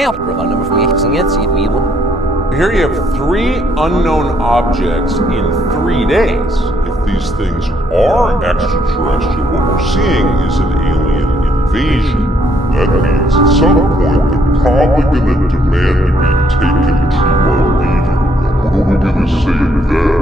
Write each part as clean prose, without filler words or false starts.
Here you have 3 unknown objects in 3 days. If these things are extraterrestrial, what we're seeing is an alien invasion. That means at some point they're probably going to demand to be taken to our leader. What are we going to say then?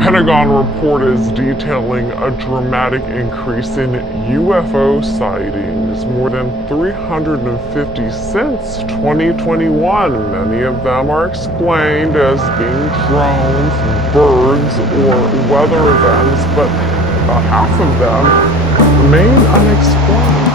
Pentagon report is detailing a dramatic increase in UFO sightings, more than 350 since 2021. Many of them are explained as being drones, birds, or weather events, but about half of them remain unexplained.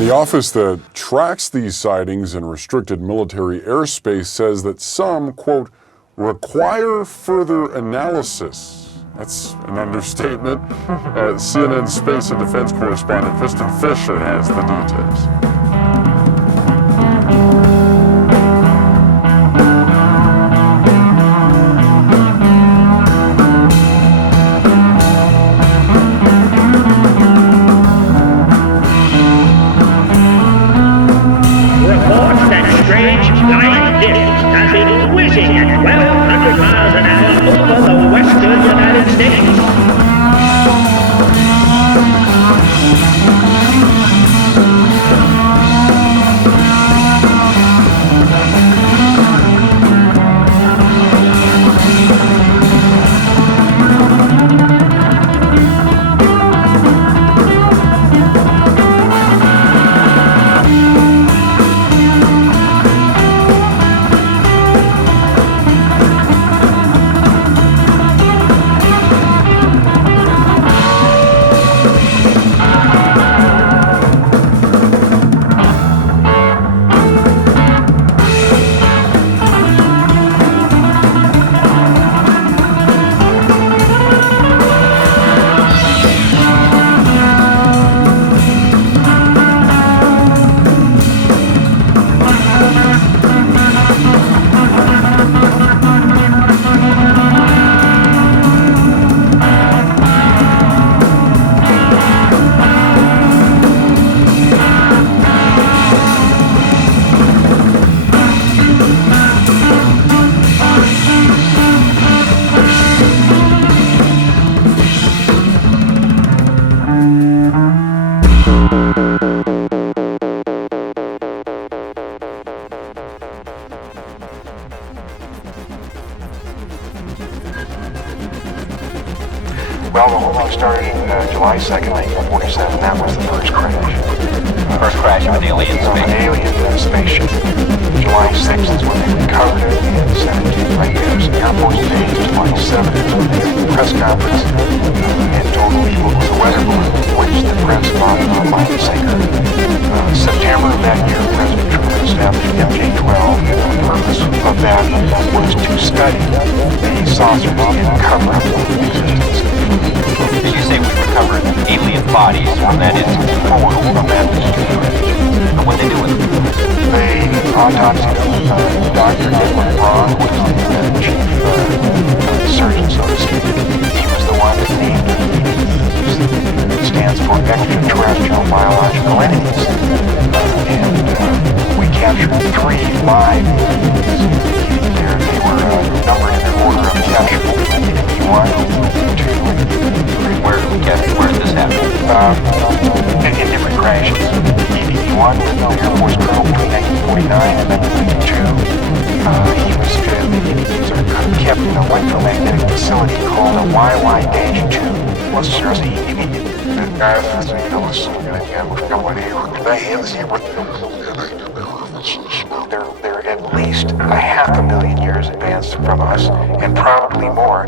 And the office that tracks these sightings in restricted military airspace says that some, quote, require further analysis. That's an understatement. CNN Space and Defense correspondent Kristen Fisher has the details. Well, the whole thing started July 2nd, 1947. That was the first crash. First crash of an alien spaceship. July 6th is when they recovered it and sent it to right there. So Air Force Day, July 7th is when they had a press conference and told people it was a weather balloon, which the press thought was a mine sinker. September of that year, President Truman established MJ-12. The purpose of that was to study the saucers and cover up the existence. Did you say we recovered alien bodies from that incident? From that incident. And what they do with them? They autopsied them. Dr. Edward Braun was the chief surgeon, so to speak. He was the one that named it. It stands for extraterrestrial biological entities. And we captured 3 live entities. They were numbered in their order of capture. 1, 2, 3. Where did this happen? In different crashes. EDE-1 was the Air Force colonel between 1949 and 1952. He was kept in an electromagnetic facility called a YY-2. Well, seriously, they're at least 500,000 years advanced from us, and probably more.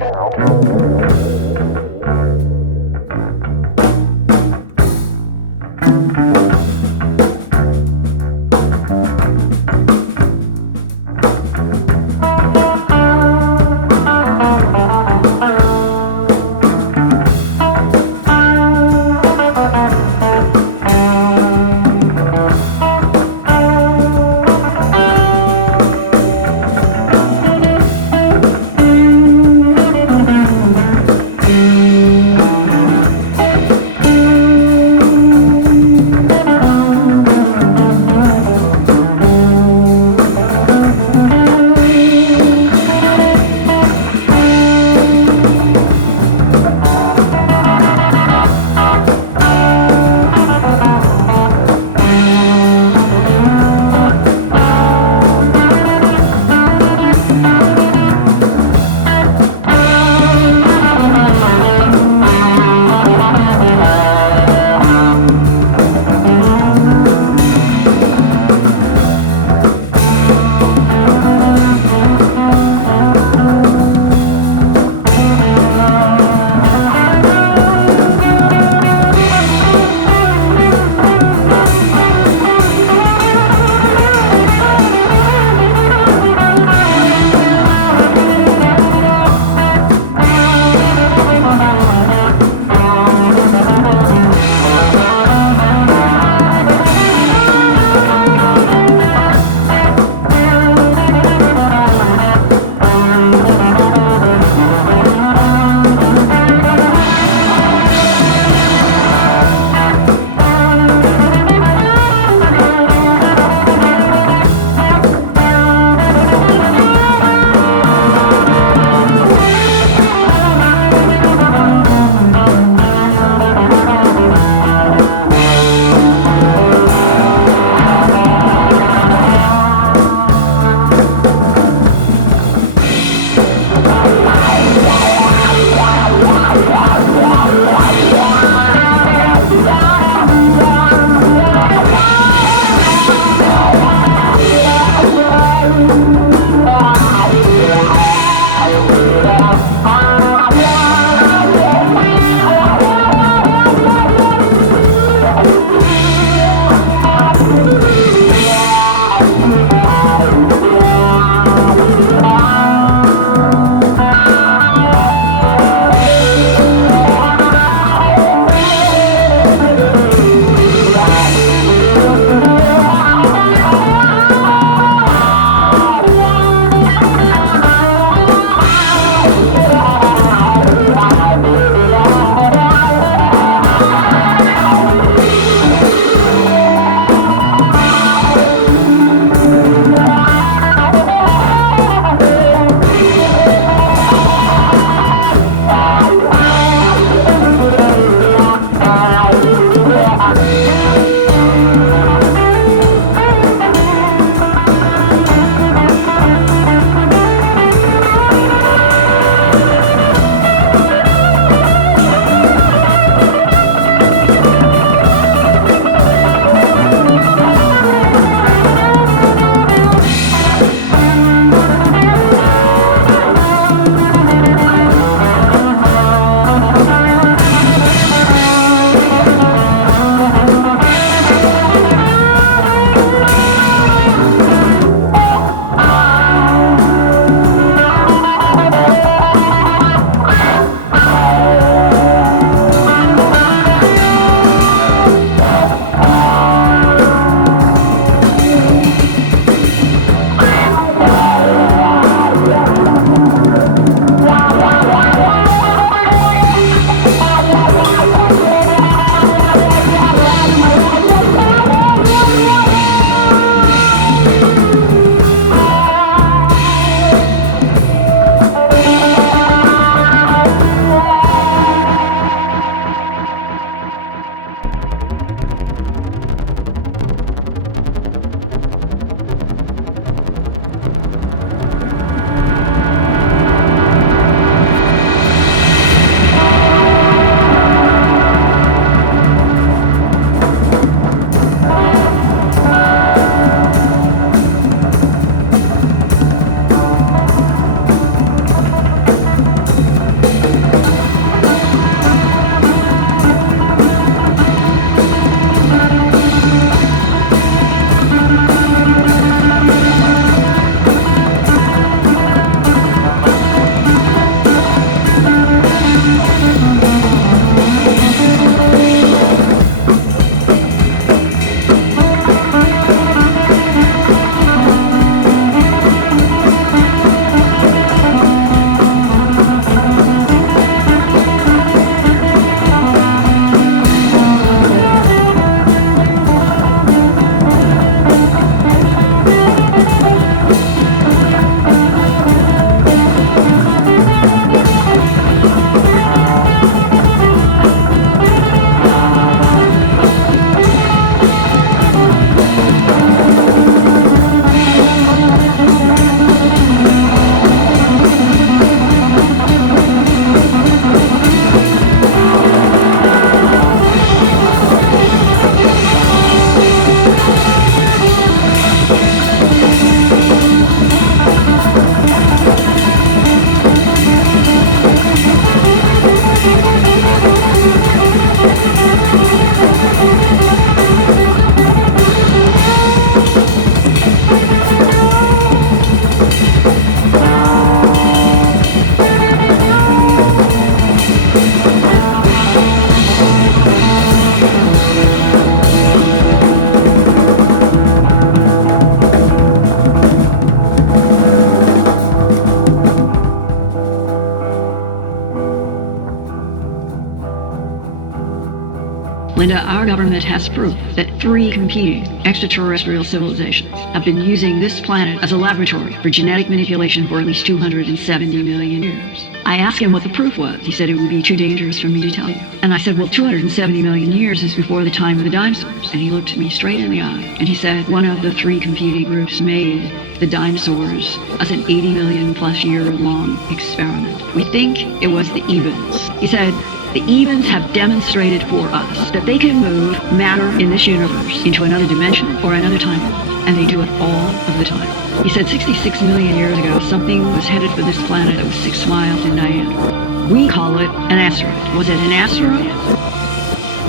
Linda, our government has proof that 3 competing extraterrestrial civilizations have been using this planet as a laboratory for genetic manipulation for at least 270 million years. I asked him what the proof was. He said it would be too dangerous for me to tell you. And I said, well, 270 million years is before the time of the dinosaurs. And he looked me straight in the eye, and he said one of the 3 competing groups made the dinosaurs as an 80 million plus year long experiment. We think it was the Evens. He said, the Evens have demonstrated for us that they can move matter in this universe into another dimension or another time, and they do it all of the time. He said 66 million years ago, something was headed for this planet that was 6 miles in diameter. We call it an asteroid. Was it an asteroid?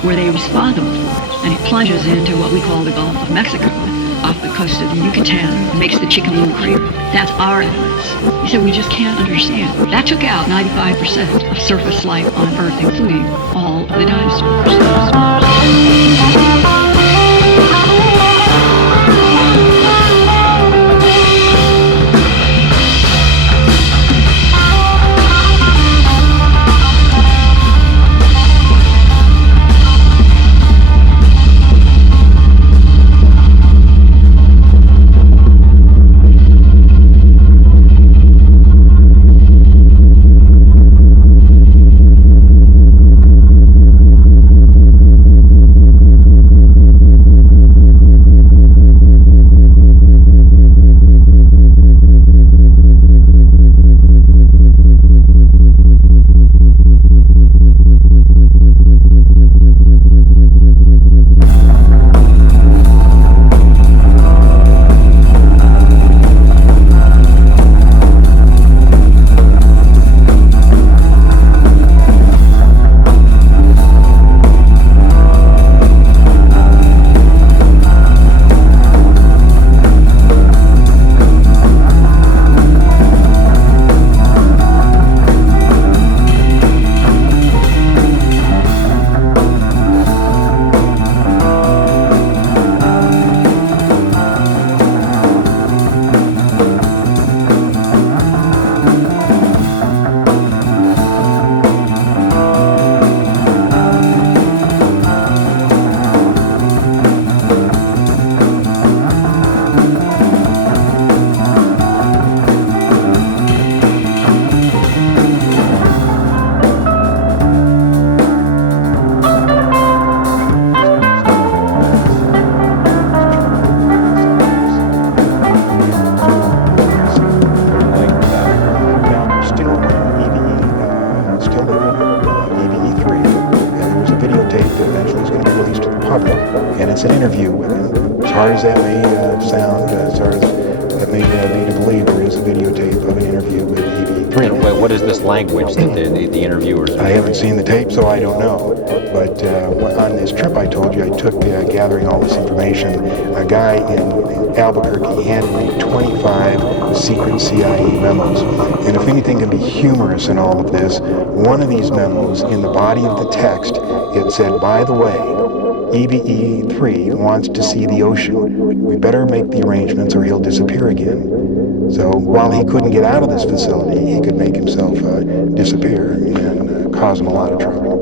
Were they responsible for it? And it plunges into what we call the Gulf of Mexico, off the coast of the Yucatan, and makes the Chicxulub crater. That's our evidence. He said we just can't understand. That took out 95% of surface life on Earth, including all of the dinosaurs. interview with him. As hard as that may sound, as hard as that may lead to believe, there is a videotape of an interview with EV3. What is this language that the interviewers? I haven't seen the tape, so I don't know. But on this trip I told you I took gathering all this information, a guy in Albuquerque handed me 25 secret CIA memos. And if anything can be humorous in all of this, one of these memos, in the body of the text, it said, by the way, EVE3 wants to see the ocean. We better make the arrangements or he'll disappear again. So while he couldn't get out of this facility, he could make himself disappear and cause him a lot of trouble.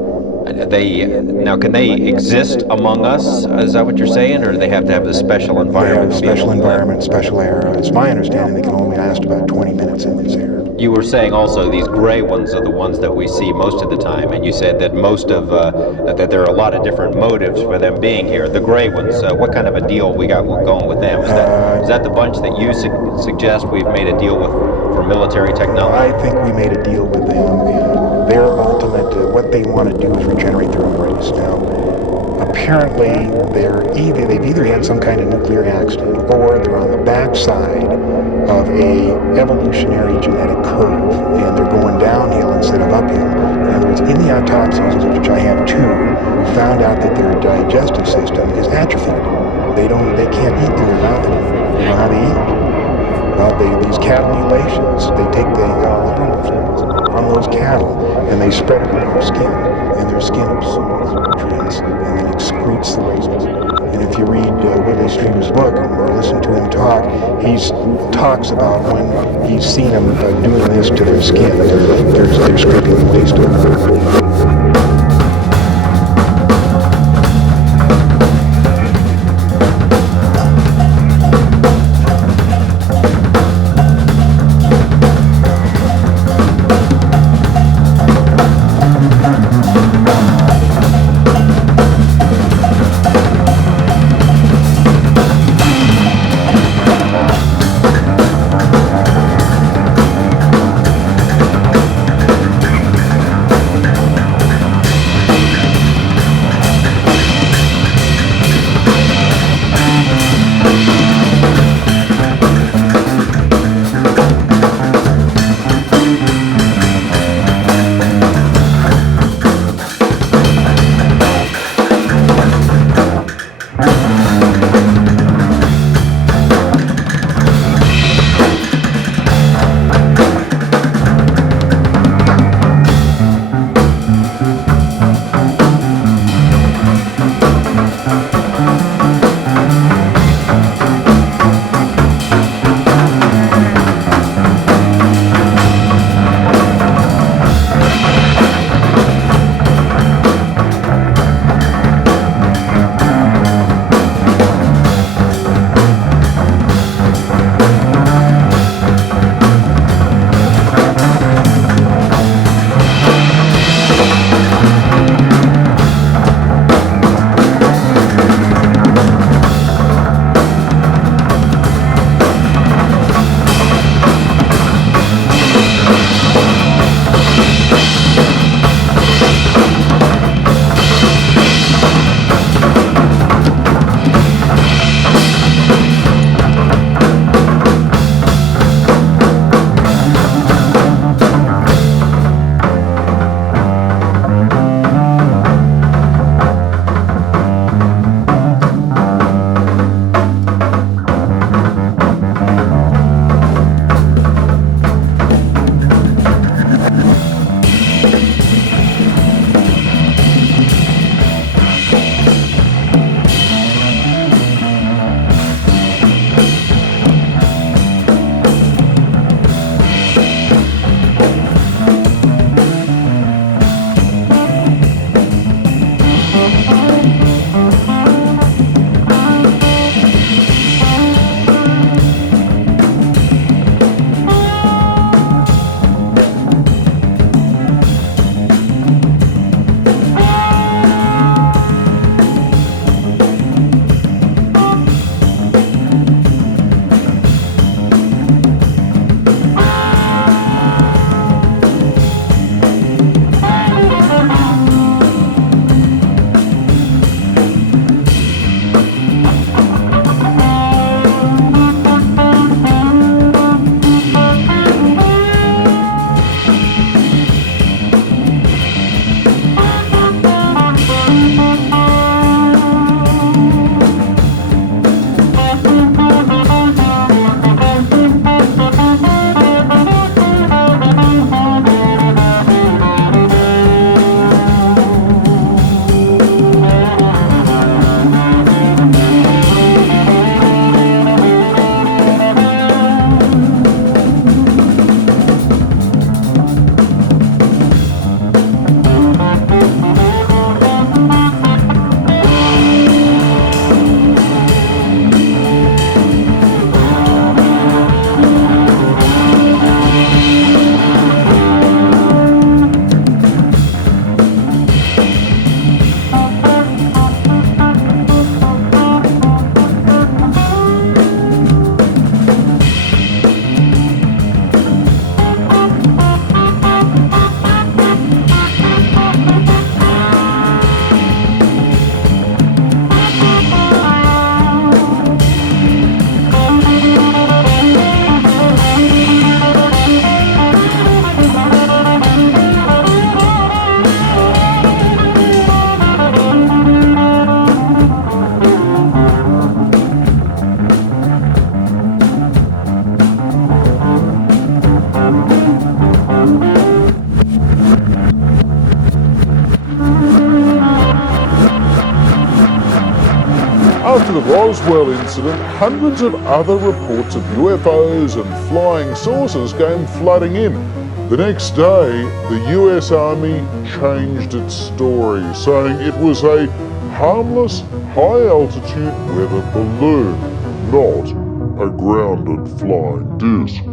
Now, can they exist among us? Is that what you're saying, or do they have to have a special environment? They have special environment, special air. It's my understanding they can only last about 20 minutes in this air. You were saying also these gray ones are the ones that we see most of the time, and you said that that there are a lot of different motives for them being here. The gray ones, what kind of a deal we got going with them? Is that the bunch that you suggest we've made a deal with for military technology? I think we made a deal with them, and their ultimate, what they want to do is regenerate their own race. Now, apparently they've either had some kind of nuclear accident or they're on the backside of a evolutionary genetic curve, and they're going downhill instead of uphill. In other words, in the autopsies, which I have two, we found out that their digestive system is atrophied. They can't eat through their mouth anymore. You know how they eat? Well, these cattle mutilations, they take the liver fluids from those cattle and they spread it on their skin, and their skin absorbs nutrients and then excretes the waste. And if you read Whitley Strieber's book or listen to him talk, he talks about when he's seen them doing this to their skin. They're scraping the waste over. After the Roswell incident, hundreds of other reports of UFOs and flying saucers came flooding in. The next day, the US Army changed its story, saying it was a harmless, high-altitude weather balloon, not a grounded flying disc.